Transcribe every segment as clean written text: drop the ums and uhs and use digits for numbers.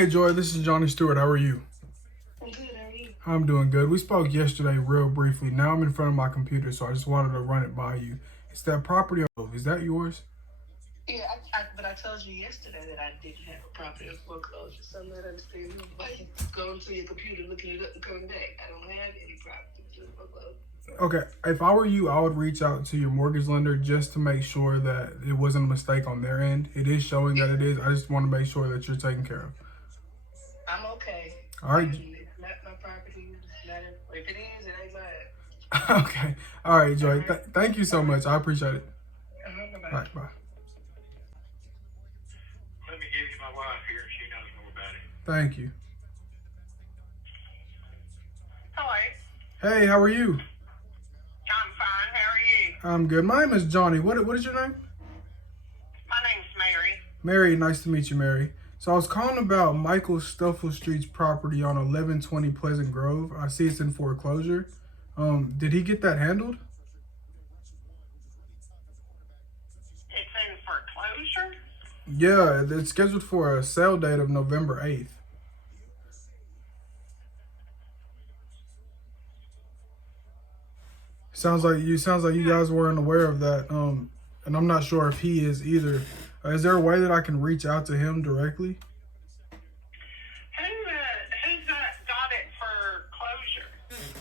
Hey, Joy, this is Johnny Stewart. How are you? I'm good, how are you? I'm doing good. We spoke yesterday real briefly. Now I'm in front of my computer, so I just wanted to run it by you. It's that property. Is that yours? Yeah, but I told you yesterday that I didn't have a property of foreclosure, so I'm not understanding why you going to your computer, looking it up, and coming back. I don't have any property of foreclosure. Okay. If I were you, I would reach out to your mortgage lender just to make sure that it wasn't a mistake on their end. It is showing that it is. I just want to make sure that you're taken care of. I'm okay. All right. It's not my property. It's not if it is, it ain't mine. Okay. All right, Joy. All right. Thank you so much. I appreciate it. Bye-bye. All right. Bye. Let me give you my wife here. She knows more about it. Thank you. Hello. Hey, how are you? I'm fine. How are you? I'm good. My name is Johnny. What is your name? My name's Mary. Mary, nice to meet you, Mary. So I was calling about Michael Stuffle Street's property on 1120 Pleasant Grove. I see it's in foreclosure. Did he get that handled? It's in foreclosure? Yeah, it's scheduled for a sale date of November 8th. Sounds like you guys weren't aware of that. And I'm not sure if he is either. Is there a way that I can reach out to him directly? Who's got it for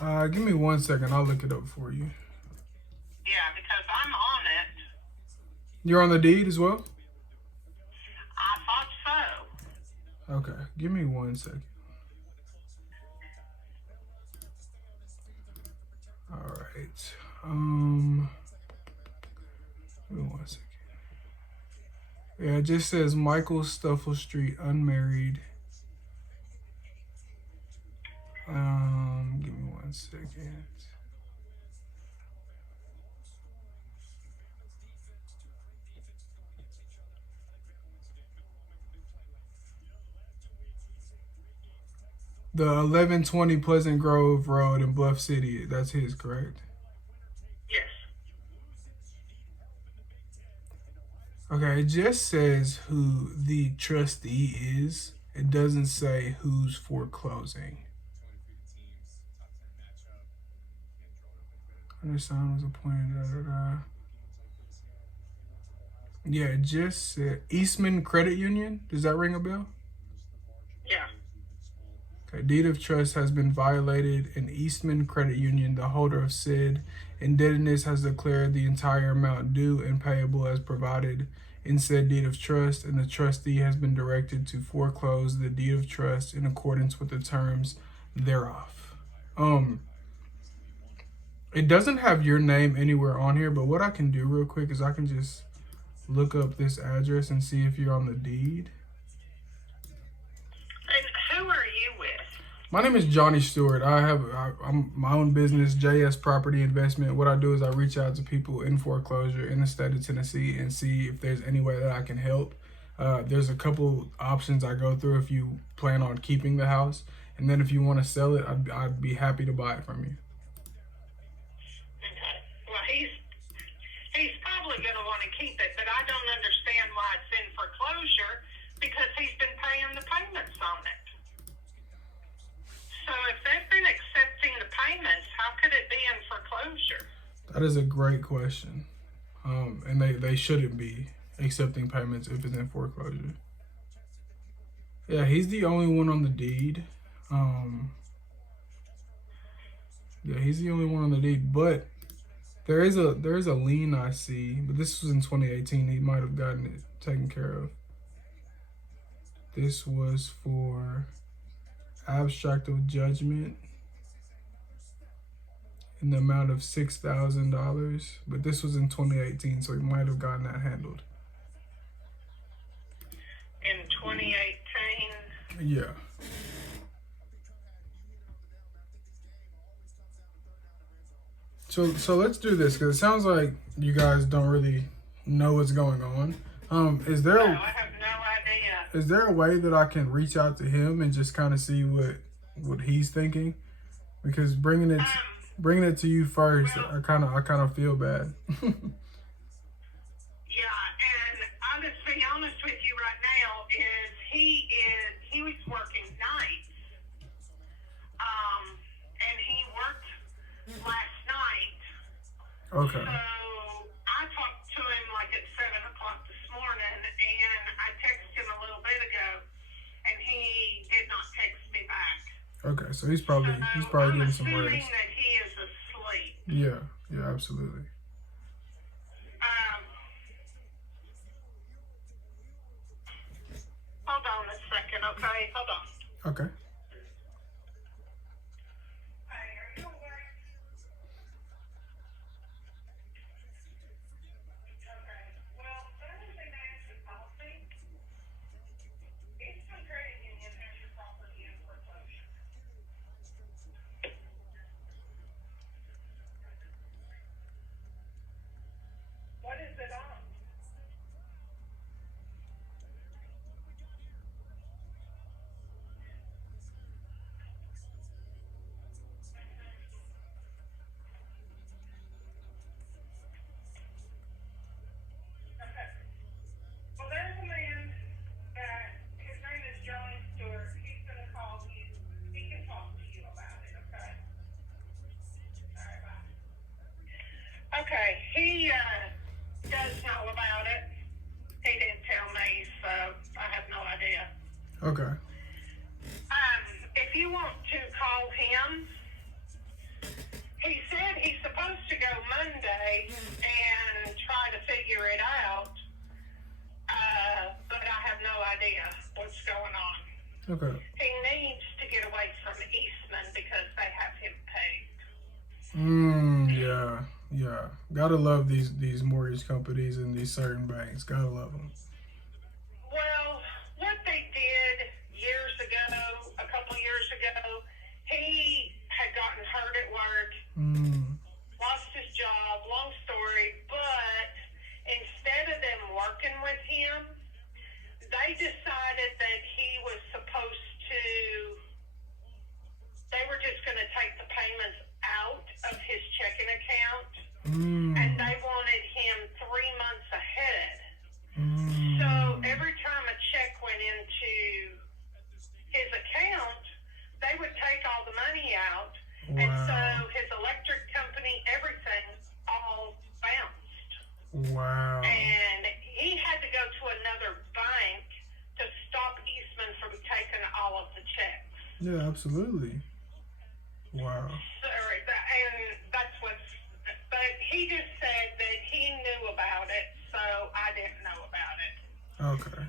closure? Give me 1 second. I'll look it up for you. Yeah, because I'm on it. You're on the deed as well? I thought so. Okay, give me 1 second. All right. Give me 1 second. Yeah, it just says Michael Stuffle Street, unmarried. Give me 1 second. The 1120 Pleasant Grove Road in Bluff City, that's his, correct? Yes. Okay, it just says who the trustee is. It doesn't say who's foreclosing. Undersigned was appointed, Yeah, it just said Eastman Credit Union. Does that ring a bell? Yeah. Okay, deed of trust has been violated in Eastman Credit Union. The holder of said indebtedness has declared the entire amount due and payable as provided in said deed of trust, and the trustee has been directed to foreclose the deed of trust in accordance with the terms thereof. It doesn't have your name anywhere on here, but what I can do real quick is I can just look up this address and see if you're on the deed. And who are you with? My name is Johnny Stewart. I'm my own business, JS Property Investment. What I do is I reach out to people in foreclosure in the state of Tennessee and see if there's any way that I can help. There's a couple options I go through if you plan on keeping the house, and then if you want to sell it, I'd be happy to buy it from you. Okay. Well, he's probably going to want to keep it, but I don't understand why it's in foreclosure because he's been paying the payments on it. So if they've been accepting the payments, how could it be in foreclosure? That is a great question. And they shouldn't be accepting payments if it's in foreclosure. Yeah, he's the only one on the deed. Yeah, he's the only one on the deed, but there is a lien I see, but this was in 2018. He might have gotten it taken care of. This was for abstract of judgment in the amount of $6,000, but this was in 2018, so he might have gotten that handled. In 2018? Yeah. So let's do this because it sounds like you guys don't really know what's going on. Is there No, I have no idea. is there a way that I can reach out to him and just kind of see what he's thinking? Because bringing it to you first, well, I kind of feel bad. Yeah, and I I'll just be honest with you right now, he was working nights, and he worked last night. Okay. So I talked to him like at 7 o'clock this morning, and I texted him a little bit ago, and he did not text me back. Okay, so he's probably I'm getting some assuming rest. that he is asleep. Yeah, absolutely. Hold on a second, okay? Hold on. Okay. Hey, are you awake? Okay. Well, the only thing I asked is policy. Eastern Credit Union has your property in foreclosure. What is it on? Okay. Well, there's a man that his name is Johnny Stewart. He's gonna call you. He can talk to you about it, okay? All right, bye. Okay, he does know about it. He didn't tell me, so I have no idea. Okay. If you want to call him, he said he's supposed to go Monday and try to figure it out, but I have no idea what's going on. Okay. He needs to get away from Eastman because they have him paid. Yeah. Gotta love these mortgage companies and these certain banks. Gotta love them. Well, what they did a couple years ago, he had gotten hurt at work, lost his job, long story, but instead of them working with him, they decided that they were just going to take the payments out of his checking account, and they wanted him 3 months ahead. So every time a check went into his account, they would take all the money out. Wow. And so his electric company, everything all bounced. Wow. And he had to go to another bank to stop Eastman from taking all of the checks. Yeah, absolutely. Wow. Sorry, and that's but he just said that he knew about it, so I didn't know about it. Okay.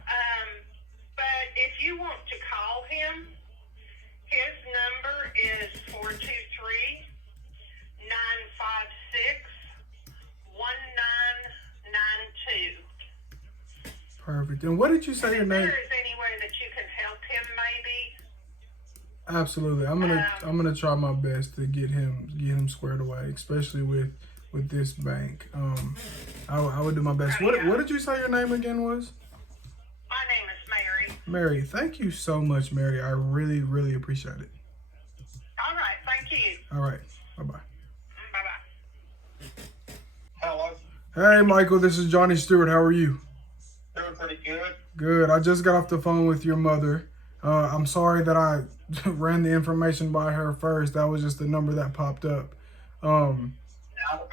But if you want to call him, his number is 423-956-1992. Perfect. And what did you say your If name? there is any way that you can help him, maybe. Absolutely. I'm gonna try my best to get him squared away, especially with this bank. I would do my best. What did you say your name again was? My name is Mary. Mary. Thank you so much, Mary. I really, really appreciate it. All right, thank you. All right. Bye-bye. Bye-bye. Hello. Hey, Michael. This is Johnny Stewart. How are you? Doing pretty good. Good. I just got off the phone with your mother. I'm sorry that I ran the information by her first. That was just the number that popped up. I don't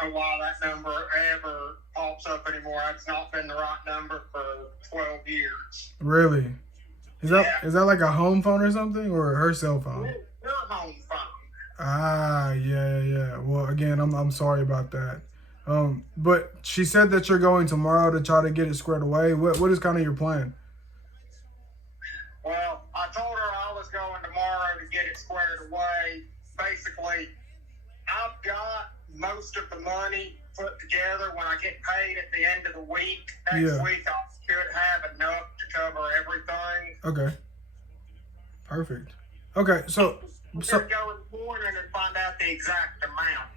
know why that number ever pops up anymore. It's not been the right number for 12 years. Really? Is that like a home phone or something, or her cell phone? Your home phone. Ah, yeah. Well, again, I'm sorry about that. But she said that you're going tomorrow to try to get it squared away. What is kind of your plan? Well, I told her I was going tomorrow to get it squared away. Basically, I've got most of the money put together when I get paid at the end of the week. Next week, I should have enough to cover everything. Okay. Perfect. Okay, so We're going to go in the morning and find out the exact amount.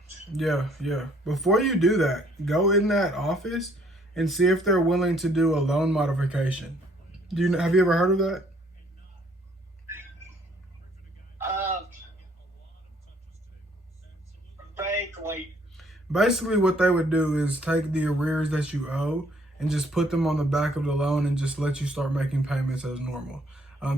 Yeah. Before you do that, go in that office and see if they're willing to do a loan modification. Have you ever heard of that? Vaguely. Basically, what they would do is take the arrears that you owe and just put them on the back of the loan and just let you start making payments as normal.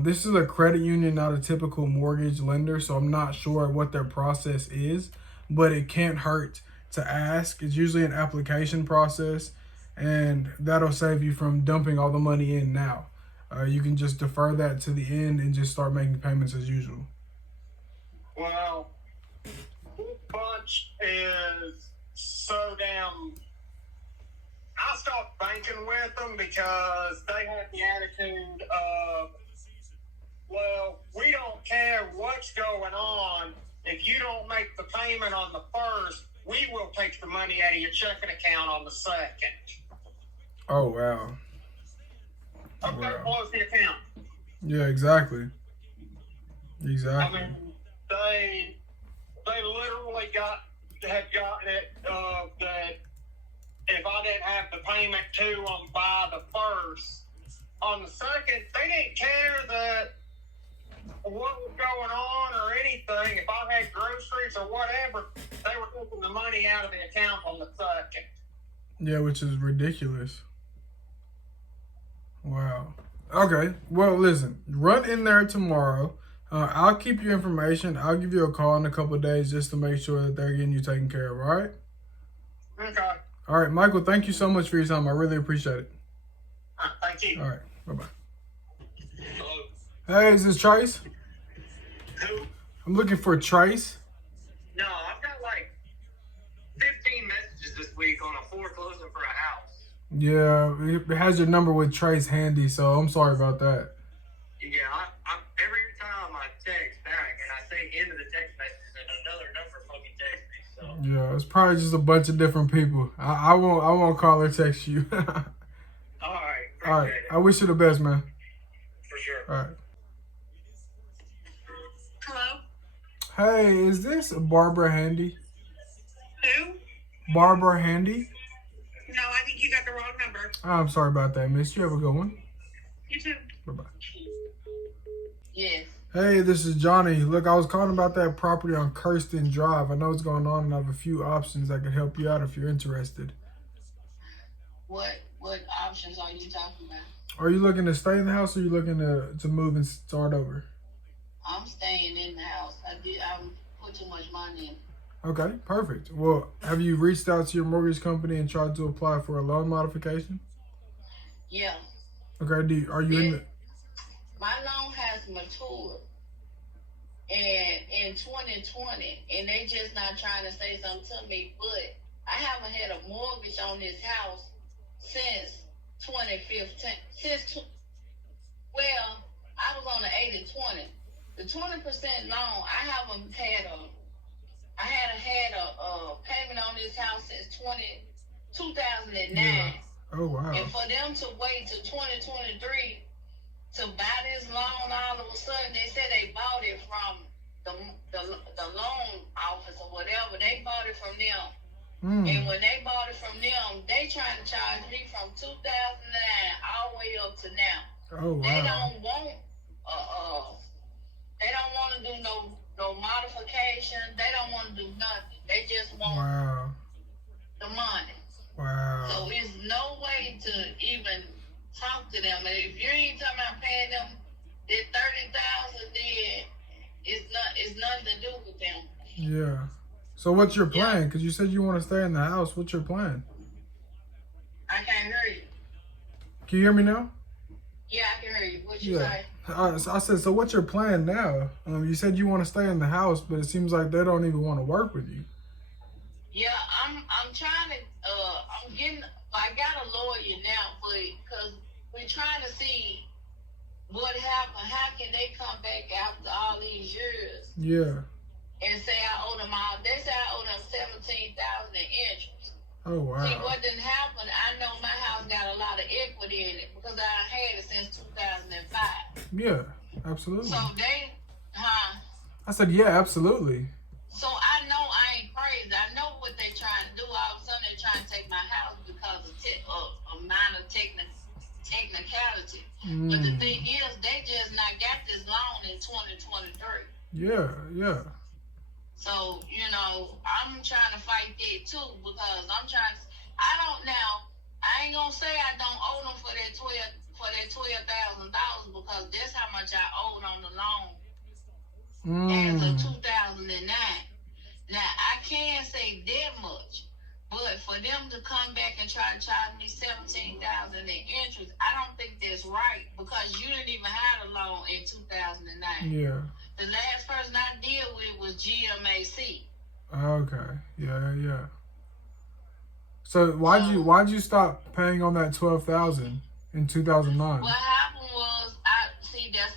This is a credit union, not a typical mortgage lender, so I'm not sure what their process is, but it can't hurt to ask. It's usually an application process, and that'll save you from dumping all the money in now. You can just defer that to the end and just start making payments as usual. Well, this bunch is so damn. I stopped banking with them because they have the attitude of, well, we don't care what's going on. If you don't make the payment on the first, we will take the money out of your checking account on the second. Oh, wow. Okay, Wow. close the account. Yeah, exactly. I Exactly. mean, they literally had gotten it that if I didn't have the payment to them by the first, on the second, they didn't care that what was going on or anything. If I had groceries or whatever, they were taking the money out of the account on the second. Yeah, which is ridiculous. Wow. Okay. Well, listen. Run in there tomorrow. I'll keep your information. I'll give you a call in a couple of days just to make sure that they're getting you taken care of. All right. Okay. All right, Michael. Thank you so much for your time. I really appreciate it. Thank you. All right. Bye bye. Hello. Hey, is this Trace? Who? I'm looking for Trace. No, I've got like 15 messages this week on a foreclosure for a house. Yeah, it has your number with Trace handy, so I'm sorry about that. Yeah, I every time I text back and I say into the text message and another number fucking texts me. So Yeah, it's probably just a bunch of different people. I won't call or text you. all right, All right. appreciate it. I wish you the best, man. For sure. All right. Hello? Hey, is this Barbara Handy? Who? Barbara Handy? No, I think you got the wrong number. I'm sorry about that, miss. You have a good one. You too. Bye-bye. Yes. Hey, this is Johnny. Look, I was calling about that property on Kirsten Drive. I know what's going on, and I have a few options that could help you out if you're interested. What options are you talking about? Are you looking to stay in the house, or are you looking to move and start over? I'm staying in the house. I put too much money in. Okay, perfect. Well, have you reached out to your mortgage company and tried to apply for a loan modification? Yeah. Okay, are you in the... My loan has matured in 2020, and they just not trying to say something to me, but I haven't had a mortgage on this house since 2015. I was on the 80-20. The 20% loan, I haven't had a payment on this house since 2009. Yeah. Oh, wow. And for them to wait till 2023 to buy this loan, all of a sudden they said they bought it from the loan office or whatever. They bought it from them. And when they bought it from them, they trying to charge me from 2009 all the way up to now. Oh, wow. They don't want to do no modification. They don't want to do nothing. They just want the money. Wow. So it's no way to even talk to them. And if you ain't talking about paying them that $30,000, then it's nothing to do with them. Yeah. So what's your plan? Because you said you want to stay in the house. What's your plan? I can't hear you. Can you hear me now? Yeah, I can hear you. What you say? I said, so what's your plan now? You said you want to stay in the house, but it seems like they don't even want to work with you. Yeah, I'm trying to. I got a lawyer now, but because we're trying to see what happened. How can they come back after all these years? Yeah. And say I owe them all. They say I owe them $17,000 in interest. Oh, wow. See, what didn't happen, I know my house got a lot of equity in it because I had it since 2005. Yeah, absolutely. So they, I said, yeah, absolutely. So I know I ain't crazy. I know what they trying to do. All of a sudden they trying to take my house because of a minor technicality. But the thing is, they just not got this loan in 2023. Yeah. So, I'm trying to fight that too because I ain't ain't gonna say I don't owe them for that $12,000 because that's how much I owed on the loan as of 2009. Now I can't say that much, but for them to come back and try to charge me $17,000 in interest, I don't think that's right because you didn't even have a loan in 2009. Yeah. The last person I deal with was GMAC. Okay. Yeah. So why'd you stop paying on that $12,000 in 2009? What happened was that's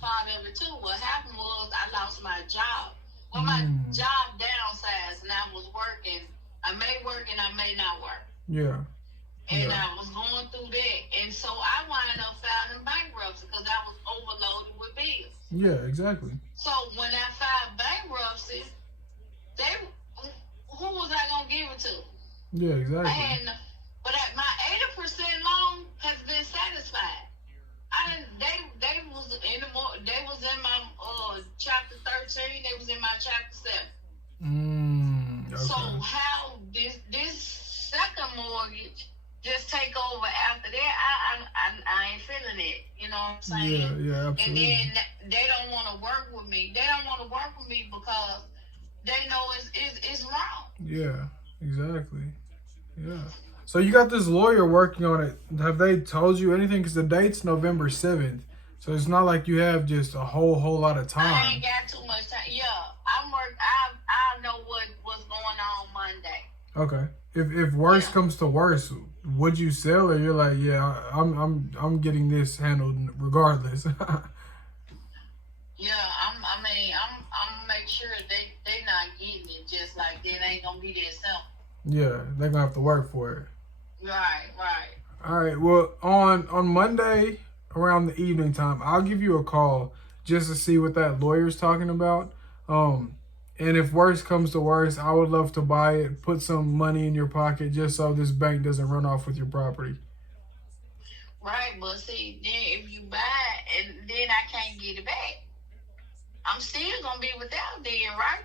part of it too. What happened was I lost my job. Well, my job downsized and I was working. I may work and I may not work. Yeah. And I was going through that, and so I wound up filing bankruptcy because I was overloaded with bills. Yeah, exactly. So when I filed bankruptcy, who was I gonna give it to? Yeah, exactly. But my 80% loan has been satisfied. They was in my chapter 13. They was in my chapter 7. Okay. So how this second mortgage just take over after that? I ain't feeling it. You know what I'm saying? Yeah, absolutely. And then they don't want to work with me. They don't want to work with me because they know it's wrong. Yeah, exactly. Yeah. So you got this lawyer working on it. Have they told you anything? Because the date's November 7th. So it's not like you have just a whole lot of time. I ain't got too much time. Yeah, I'll know what's going on Monday. Okay. If worse comes to worse, would you sell, or you're like, yeah, I'm getting this handled regardless? Yeah, I'm make sure they not getting it just like that. Ain't gonna be that simple. Yeah, they're gonna have to work for it. Right. All right. Well, on Monday around the evening time, I'll give you a call just to see what that lawyer's talking about. And if worse comes to worse, I would love to buy it, put some money in your pocket just so this bank doesn't run off with your property. Right, but see, then if you buy it and then I can't get it back, I'm still gonna be without then, right?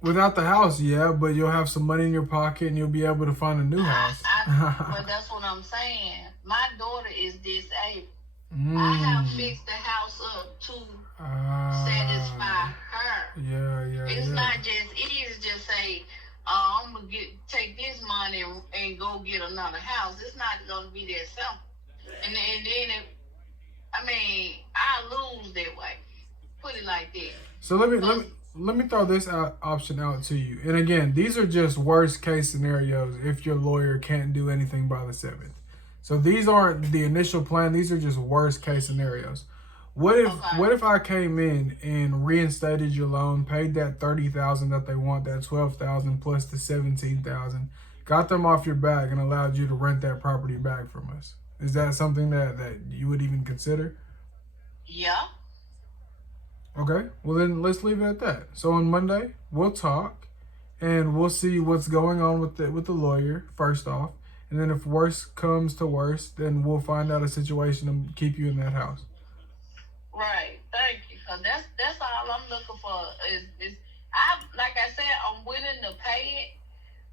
Without the house, yeah, but you'll have some money in your pocket and you'll be able to find a new house. But that's what I'm saying. My daughter is disabled. I have fixed the house up to satisfy her. Yeah. It's not just easy to just say, I'm gonna take this money and go get another house. It's not gonna be that simple. And then I lose that way. Put it like that. So let me throw this option out to you. And again, these are just worst case scenarios if your lawyer can't do anything by the 7th. So these aren't the initial plan. These are just worst case scenarios. What if I came in and reinstated your loan, paid that $30,000 that they want, that $12,000 plus the $17,000, got them off your back, and allowed you to rent that property back from us? Is that something that you would even consider? Yeah. Okay, well then let's leave it at that. So on Monday, we'll talk and we'll see what's going on with the lawyer first off. And then if worse comes to worse, then we'll find out a situation to keep you in that house. Right, thank you. Cause that's all I'm looking for is like I said, I'm willing to pay it,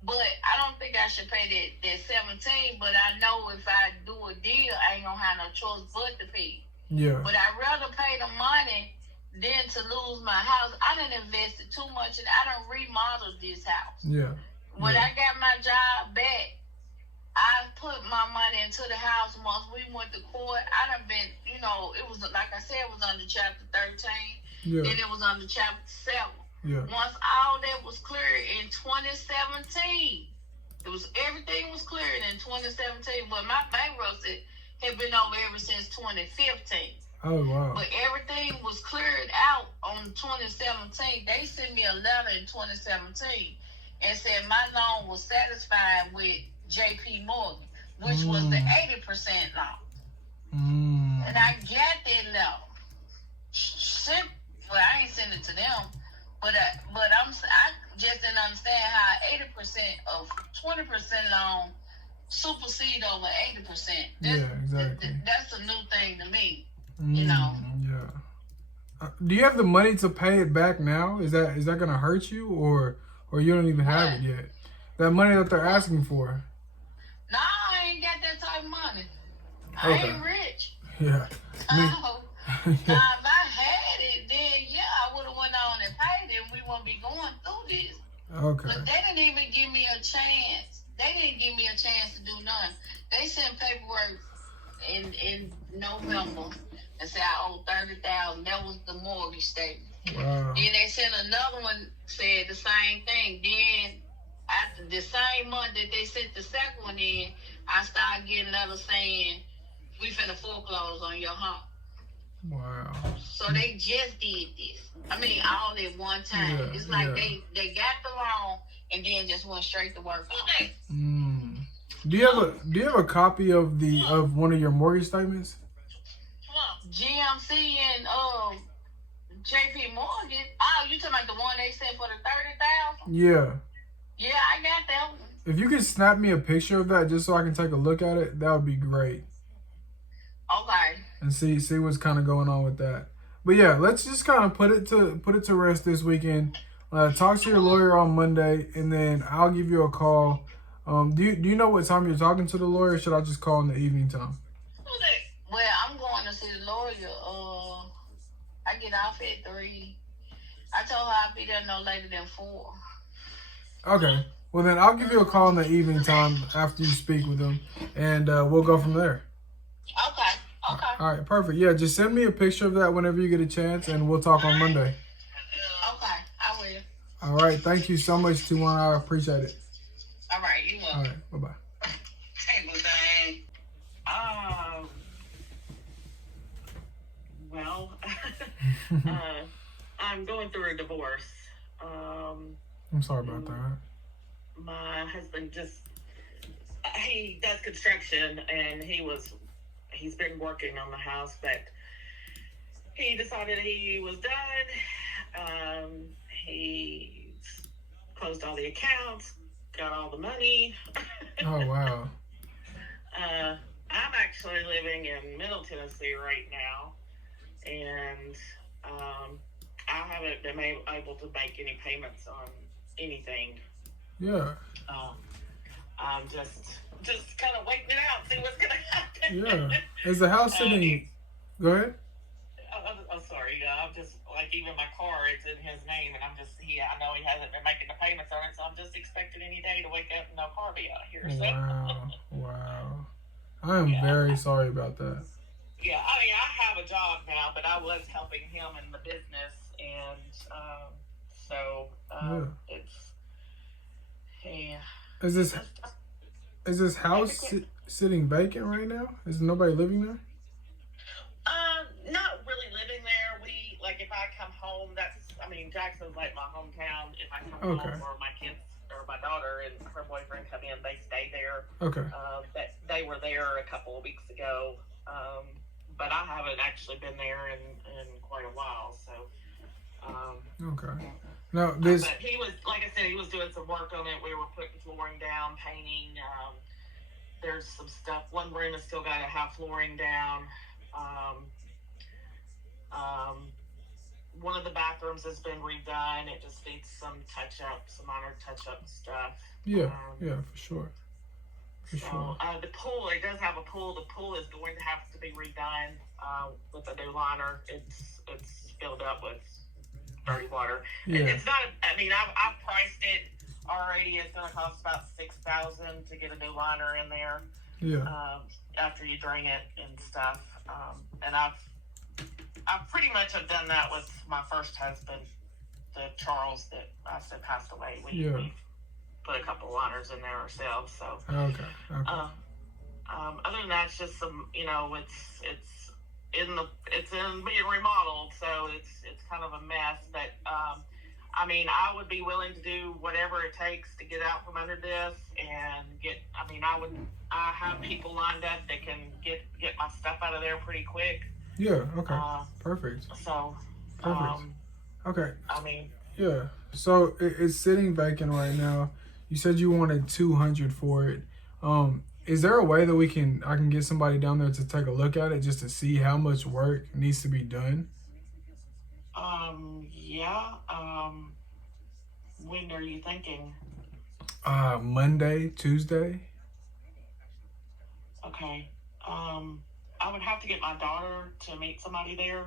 but I don't think I should pay that 17. But I know if I do a deal, I ain't gonna have no choice but to pay. Yeah. But I'd rather pay the money than to lose my house. I done invested too much and I done remodeled this house. Yeah. When I got my job back, I put my money into the house. Once we went to court, I done been, it was, like I said, it was under chapter 13. Yeah. Then it was under chapter 7. Yeah. Once all that was cleared in 2017, everything was cleared in 2017, but my bankruptcy had been over ever since 2015. Oh, wow. But everything was cleared out on 2017. They sent me a letter in 2017 and said my loan was satisfied with JP Morgan, which was the 80% loan. And I got that letter. Well, I ain't send it to them, but I just didn't understand how 80% of 20% loan supersede over 80%. Yeah, exactly. That's a new thing to me. Yeah. Do you have the money to pay it back now? Is that gonna hurt you, or you don't even have it yet? That money that they're asking for. No, I that type of money. I Okay. ain't rich. Yeah. Now, Me. if I had it, then yeah, I would have went on and paid it, and we won't be going through this. Okay. But they didn't even give me a chance. They didn't give me a chance to do nothing. They sent paperwork in November and said I owe $30,000. That was the mortgage statement. Wow. Then they sent another one, said the same thing. Then after the same month that they sent the second one in, I started getting letters saying we finna foreclose on your home. Wow. So they just did this. I mean, all at one time. Yeah, It's like yeah. they got the loan and then just went straight to work. Mm. Do you have a copy of one of your mortgage statements? GMC and JP Morgan. Oh, you talking about the one they sent for the 30,000? Yeah. Yeah, I got that one. If you could snap me a picture of that just so I can take a look at it, that would be great. Okay. And see what's kind of going on with that. But yeah, let's just kind of put it to rest this weekend. Talk to your lawyer on Monday, and then I'll give you a call. Do you know what time you're talking to the lawyer? Or should I just call in the evening time? Well, I'm going to see the lawyer. I get off at 3. I told her I'll be there no later than 4. Okay. Well, then I'll give you a call in the evening time after you speak with him, and we'll go from there. Okay. All right, perfect. Yeah, just send me a picture of that whenever you get a chance, and we'll talk on Monday. Okay, I will. All right. Thank you so much, Tijuana. I appreciate it. All right, you will. All right. Bye-bye. Hey, Boo-Bang. Well, I'm going through a divorce. I'm sorry about that. My husband he does construction, and he's been working on the house, but he decided he was done. He closed all the accounts, got all the money. Oh, wow. I'm actually living in Middle Tennessee right now, and I haven't been able to make any payments on anything. Yeah. I'm just kind of waiting it out, see what's gonna happen. Yeah. Is the house sitting? Go ahead. I'm sorry. I'm just like, even my car, it's in his name, and I know he hasn't been making the payments on it, so I'm just expecting any day to wake up and no car be out here. So. Wow. I am very sorry about that. Yeah, I mean, I have a job now, but I was helping him in the business, and it's Is this house sitting vacant right now? Is nobody living there? Not really living there. If I come home, Jackson's like my hometown. If I come home, or my kids or my daughter and her boyfriend come in, they stay there. Okay. They were there a couple of weeks ago, but I haven't actually been there in quite a while. So. Okay. Now this. But he was, like I said, he was doing some work on it. We were putting flooring down, painting. There's some stuff. One room has still got to have flooring down. One of the bathrooms has been redone. It just needs some minor touch-up stuff. Yeah, for sure. Sure. The pool, it does have a pool. The pool is going to have to be redone with a new liner. It's filled up with dirty water. Yeah. It's not. I've priced it already. It's going to cost about $6,000 to get a new liner in there. Yeah. After you drain it and stuff, and I've pretty much have done that with my first husband, the Charles that I said passed away. We put a couple of liners in there ourselves. So okay. Other than that, it's just some, it's being remodeled, so it's kind of a mess. But I would be willing to do whatever it takes to get out from under this and I have people lined up that can get my stuff out of there pretty quick. Yeah. Okay. Perfect. So. Perfect. Okay. Yeah. So it's sitting vacant right now. You said you wanted $200 for it. Is there a way that I can get somebody down there to take a look at it just to see how much work needs to be done? Yeah. When are you thinking? Monday, Tuesday. Okay. I would have to get my daughter to meet somebody there.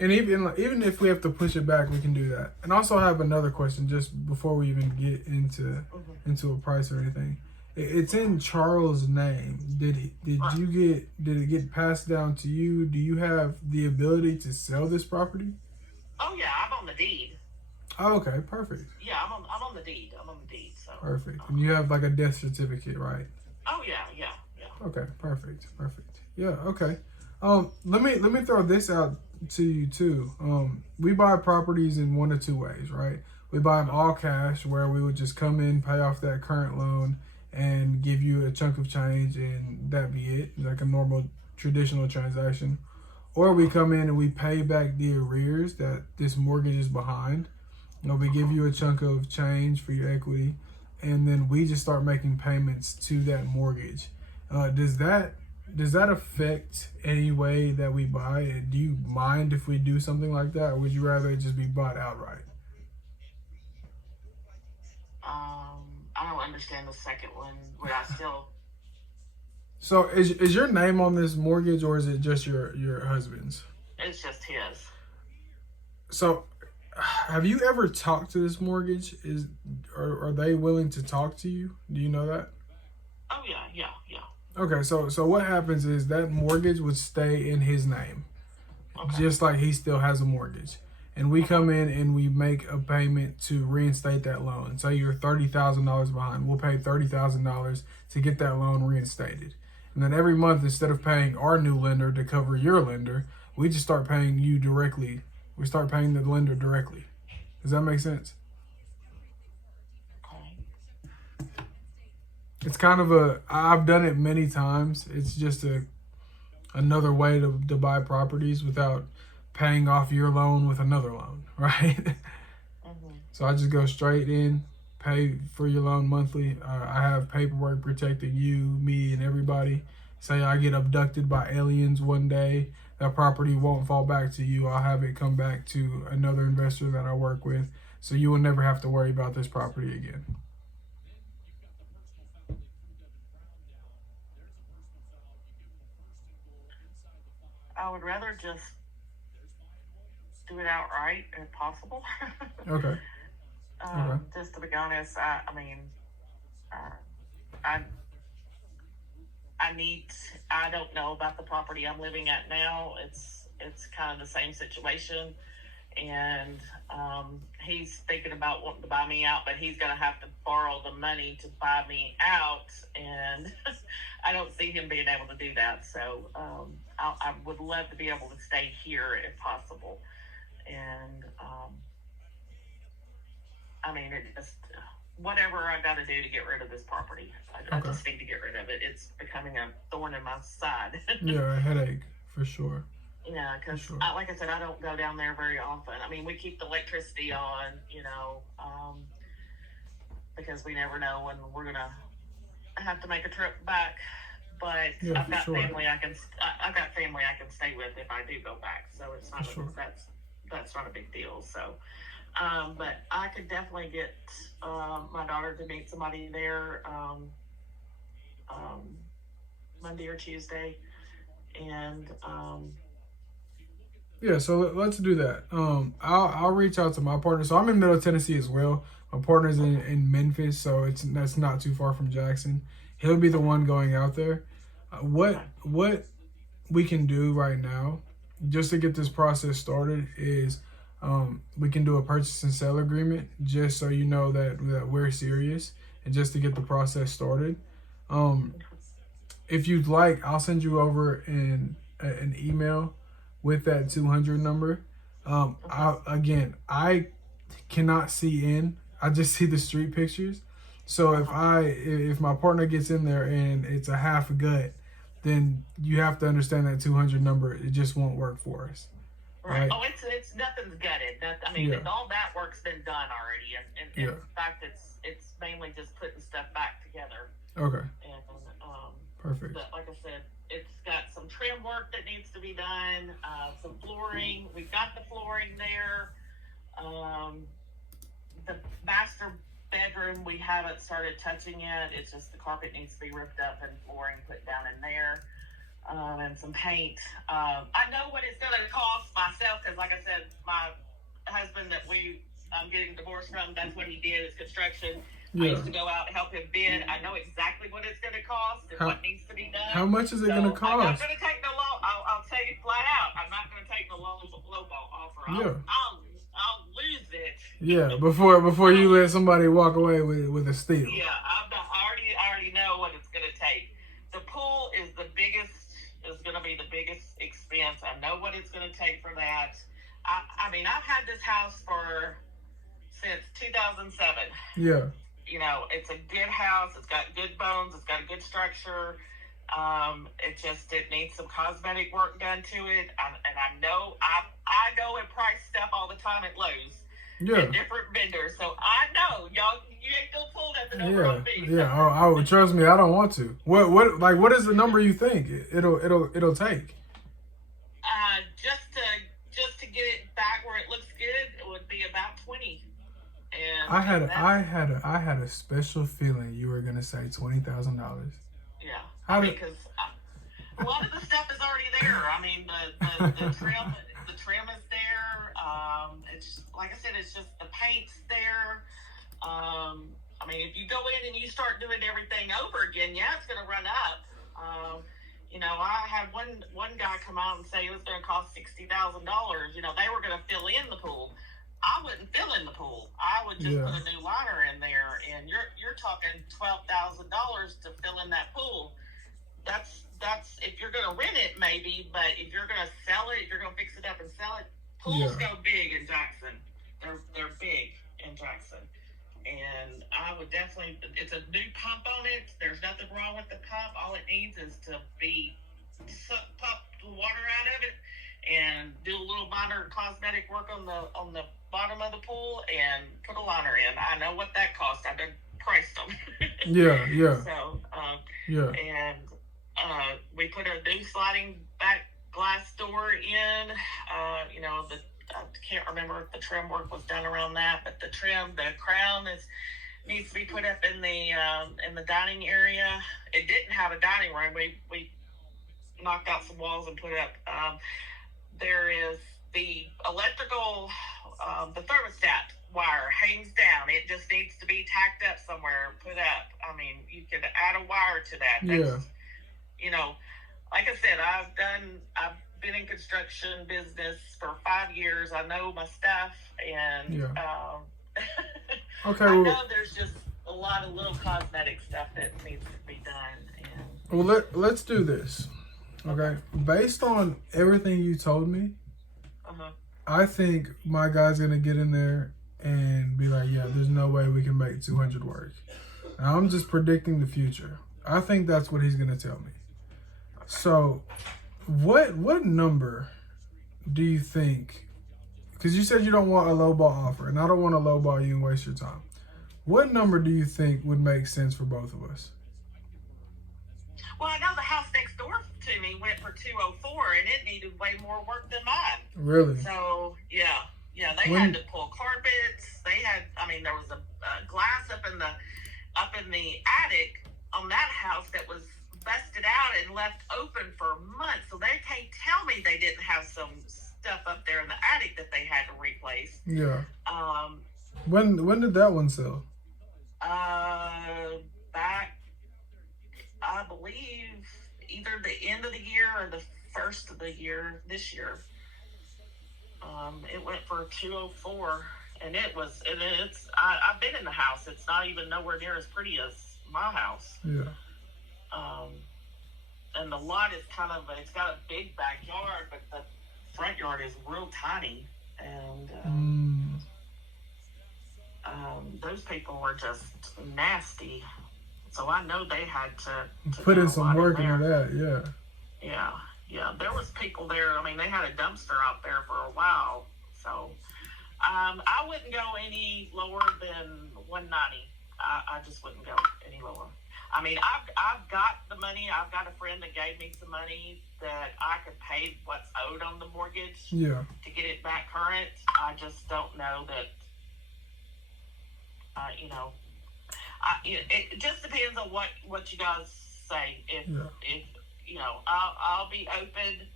And even if we have to push it back, we can do that. And also, I have another question just before we even get into a price or anything. It's in Charles' name. Did it get passed down to you? Do you have the ability to sell this property? Oh yeah, I'm on the deed. Oh, okay, perfect. Yeah, I'm on the deed. I'm on the deed. So. Perfect. And you have like a death certificate, right? Oh yeah. Okay, perfect. Yeah, okay. Let me throw this out to you too. We buy properties in one of two ways, right? We buy them all cash, where we would just come in, pay off that current loan, and give you a chunk of change, and that be it, like a normal traditional transaction. Or we come in and we pay back the arrears that this mortgage is behind. We give you a chunk of change for your equity, and then we just start making payments to that mortgage. Does that affect any way that we buy it? Do you mind if we do something like that, or would you rather it just be bought outright? I don't understand the second one. Would I still? So is your name on this mortgage, or is it just your husband's? It's just his. So, have you ever talked to this mortgage? Are they willing to talk to you? Do you know that? Oh yeah. Okay, so what happens is that mortgage would stay in his name, just like he still has a mortgage. And we come in and we make a payment to reinstate that loan. Say you're $30,000 behind, we'll pay $30,000 to get that loan reinstated. And then every month, instead of paying our new lender to cover your lender, we just start paying you directly. We start paying the lender directly. Does that make sense? It's kind of I've done it many times. It's just another way to buy properties without paying off your loan with another loan, right? So I just go straight in, pay for your loan monthly. I have paperwork protecting you, me, and everybody. Say I get abducted by aliens one day, that property won't fall back to you. I'll have it come back to another investor that I work with. So you will never have to worry about this property again. I would rather just do it outright if possible. Okay. Just to be honest, I don't know about the property I'm living at now. It's kind of the same situation, and he's thinking about wanting to buy me out, but he's gonna have to borrow the money to buy me out, and I don't see him being able to do that. So I would love to be able to stay here if possible, and it just whatever I got to do to get rid of this property. I just need to get rid of it. It's becoming a thorn in my side. Yeah, a headache for sure. Yeah, because like I said, I don't go down there very often. We keep the electricity on, because we never know when we're gonna have to make a trip back. But I've got family I can stay with if I do go back. So it's not that's not a big deal. So. But I could definitely get my daughter to meet somebody there Monday or Tuesday, and yeah. So let's do that. I'll reach out to my partner. So I'm in Middle Tennessee as well. My partner's in Memphis, so that's not too far from Jackson. He'll be the one going out there. What we can do right now, just to get this process started, is. We can do a purchase and sale agreement, just so you know that we're serious, and just to get the process started. If you'd like, I'll send you over an email with that 200 number. I cannot see in. I just see the street pictures. So if my partner gets in there and it's a half gut, then you have to understand that 200 number. It just won't work for us. Right. Oh, it's nothing's gutted. All that work's been done already, and in fact, it's mainly just putting stuff back together. Okay. And perfect. But like I said, it's got some trim work that needs to be done. Some flooring. We've got the flooring there. The master bedroom bathroom, we haven't started touching it. It's just the carpet needs to be ripped up and flooring put down in there, and some paint. I know what it's going to cost myself because, like I said, my husband that I'm getting divorced from, that's what he did, is construction. I used to go out and help him bid. I know exactly what it's going to cost and what needs to be done. How much is it going to cost? I'm not going to take the low. I'll tell you flat out. I'm not going to take the low ball offer. I'll lose it. Yeah, before you let somebody walk away with a steal. Yeah, I already know what it's going to take. The pool is going to be the biggest expense. I know what it's going to take for that. I mean, I've had this house since 2007. Yeah. You know, it's a good house. It's got good bones. It's got a good structure. It needs some cosmetic work done to it. And I know I go and price stuff all the time at Lowe's. Yeah. At different vendors. So I know y'all. You ain't gonna pull nothing over on me. Yeah. Oh, trust me, I don't want to. What is the number you think it'll take? Just to get it back where it looks good, it would be about 20. And I had a special feeling you were gonna say $20,000. Yeah, because a lot of the stuff is already there. I mean, the trim is there. It's like I said, it's just the paint's there. I mean, if you go in and you start doing everything over again, yeah, it's gonna run up. You know, I had one guy come out and say it was gonna cost $60,000. You know, they were gonna fill in the pool. I wouldn't fill in the pool. I would just put a new liner in there, and you're talking $12,000 to fill in that pool. That's if you're gonna rent it, maybe, but if you're gonna sell it, if you're gonna fix it up and sell it, pools go big in Jackson. They're big in Jackson, and I would definitely. It's a new pump on it. There's nothing wrong with the pump. All it needs is to be pump the water out of it and do a little minor cosmetic work on the bottom of the pool and put a liner in. I know what that costs. I've done priced them. Yeah. So, and we put a new sliding back glass door in. You know, I can't remember if the trim work was done around that, but the crown needs to be put up in the dining area. It didn't have a dining room. We knocked out some walls and put up. There is the electrical, the thermostat wire hangs down. It just needs to be tacked up somewhere, put up. I mean, you could add a wire to that. That's, you know, like I said, I've been in construction business for 5 years. I know my stuff, and okay. I know there's just a lot of little cosmetic stuff that needs to be done. And let's do this. Okay, based on everything you told me, I think my guy's gonna get in there and be like, yeah, there's no way we can make 200 work. And I'm just predicting the future. I think that's what he's gonna tell me. So, what number do you think? Because you said you don't want a lowball offer, and I don't want to lowball you and waste your time. What number do you think would make sense for both of us? Well, I know the house next door to me went for $204, and it needed way more work than mine. Really? So yeah, they had to pull carpets. There was a glass up in the attic on that house that was busted out and left open for months. So they can't tell me they didn't have some stuff up there in the attic that they had to replace. Yeah. When did that one sell? Back, I believe, either the end of the year or the first of the year this year. It went for $204, and I've been in the house. It's not even nowhere near as pretty as my house. Yeah. And the lot is it's got a big backyard, but the front yard is real tiny. And those people were just nasty. So I know they had to put in some work into that, Yeah. There was people there. I mean, they had a dumpster out there for a while. So I wouldn't go any lower than $190. I just woun't go any lower. I mean, I've got the money. I've got a friend that gave me some money that I could pay what's owed on the mortgage to get it back current. I just don't know that, It just depends on what you guys say. If you know, I'll be open,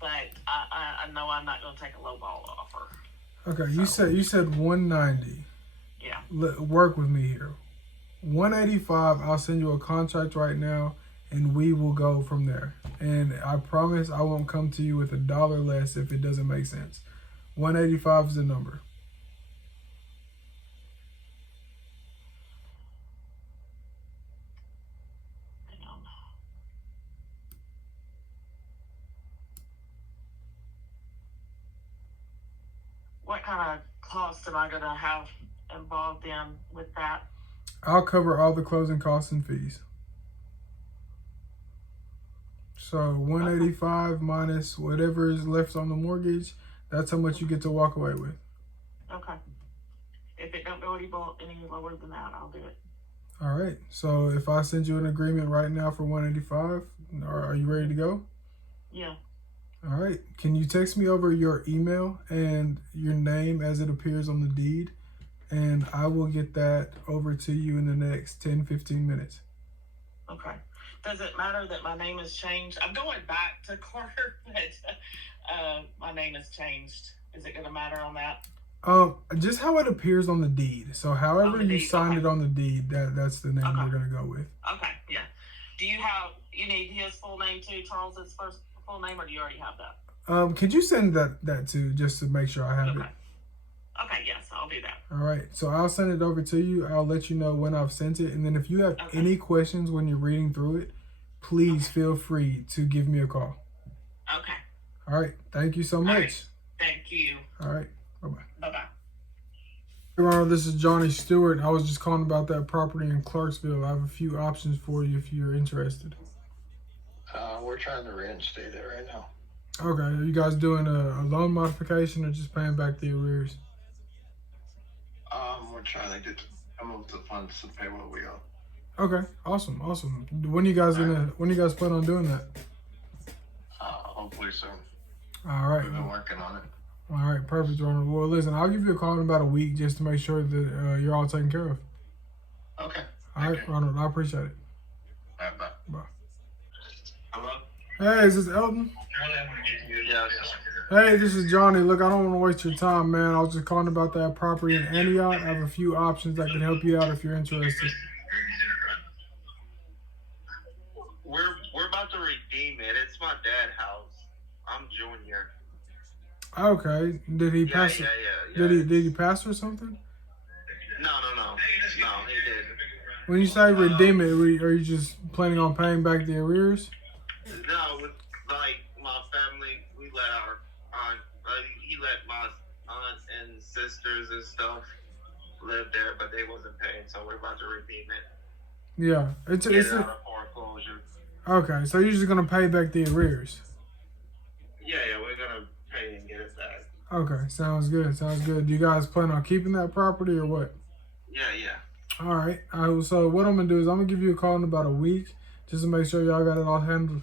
but I know I'm not going to take a low ball offer. Okay, so. you said 190. Yeah. Work with me here. 185. I'll send you a contract right now, and we will go from there. And I promise I won't come to you with $1 less if it doesn't make sense. 185 is the number. Hang on. What kind of cost am I going to have involved in with that? I'll cover all the closing costs and fees. So 185 minus whatever is left on the mortgage, that's how much you get to walk away with. Okay. If it don't go any lower than that, I'll do it. All right. So if I send you an agreement right now for 185, are you ready to go? Yeah. All right. Can you text me over your email and your name as it appears on the deed? And I will get that over to you in the next 10, 15 minutes. Okay. Does it matter that my name has changed? I'm going back to Carter, but my name has changed. Is it going to matter on that? Just how it appears on the deed. So however you signed it on the deed, that's the name we're going to go with. Okay, yeah. Do you need his full name too, Charles's first full name, or do you already have that? Could you send that too, just to make sure I have it? Okay, yes, I'll do that. All right, so I'll send it over to you. I'll let you know when I've sent it. And then if you have any questions when you're reading through it, please feel free to give me a call. Okay. All right, thank you so much. Right. Thank you. All right, bye-bye. Bye-bye. Your Honor, this is Johnny Stewart. I was just calling about that property in Clarksville. I have a few options for you if you're interested. We're trying to reinstate it right now. Okay, are you guys doing a loan modification or just paying back the arrears? We're trying to come up with the funds to pay what we owe. Okay, awesome. When you guys plan on doing that? Hopefully soon. All right. We've been working on it. All right, perfect, Ronald. Well, listen, I'll give you a call in about a week just to make sure that you're all taken care of. Okay. All right, Ronald, I appreciate it. All right, bye. Bye. Hello? Hey, is this Elton? Yeah. Hey, this is Johnny. Look, I don't want to waste your time, man. I was just calling about that property in Antioch. I have a few options that can help you out if you're interested. We're about to redeem it. It's my dad's house. I'm Junior. Okay. Did he pass? Yeah. Did he pass or something? No, he didn't. When you say redeem it, are you just planning on paying back the arrears? No, with like my family, we let our aunt, he let my aunt and sisters and stuff live there, but they wasn't paying, so we're about to redeem it. Yeah, it's Get it out of foreclosure. Okay, so you're just gonna pay back the arrears. Yeah, we're gonna pay and get it back. Okay, sounds good. Do you guys plan on keeping that property or what? Yeah. All right. So what I'm gonna do is I'm gonna give you a call in about a week just to make sure y'all got it all handled.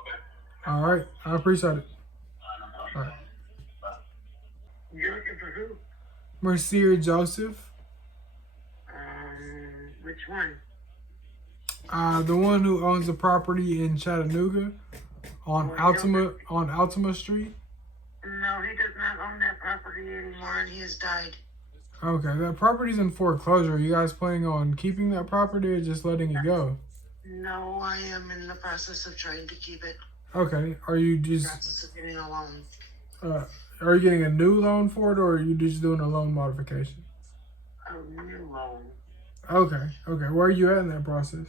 Okay. All right. I appreciate it. All right. You're looking for who? Mercier Joseph. Which one? The one who owns the property in Chattanooga on Altima Street. No, he does not own that property anymore, and he has died. Okay, that property's in foreclosure. Are you guys planning on keeping that property or just letting it go? No, I am in the process of trying to keep it. Okay, are you just Process of getting a loan. are you getting a new loan for it or are you just doing a loan modification? A new loan. Okay, where are you at in that process?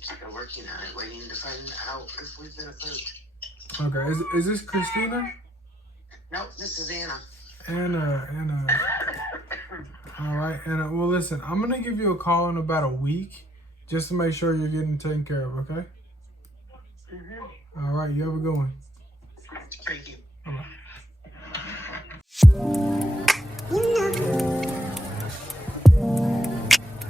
Still working on it, waiting to find out if we've been approved. Okay, is this Christina? Nope, this is Anna. Anna. All right, Anna. Well, listen, I'm gonna give you a call in about a week just to make sure you're getting taken care of. Okay. All right. You have a good one. Thank you. Bye-bye.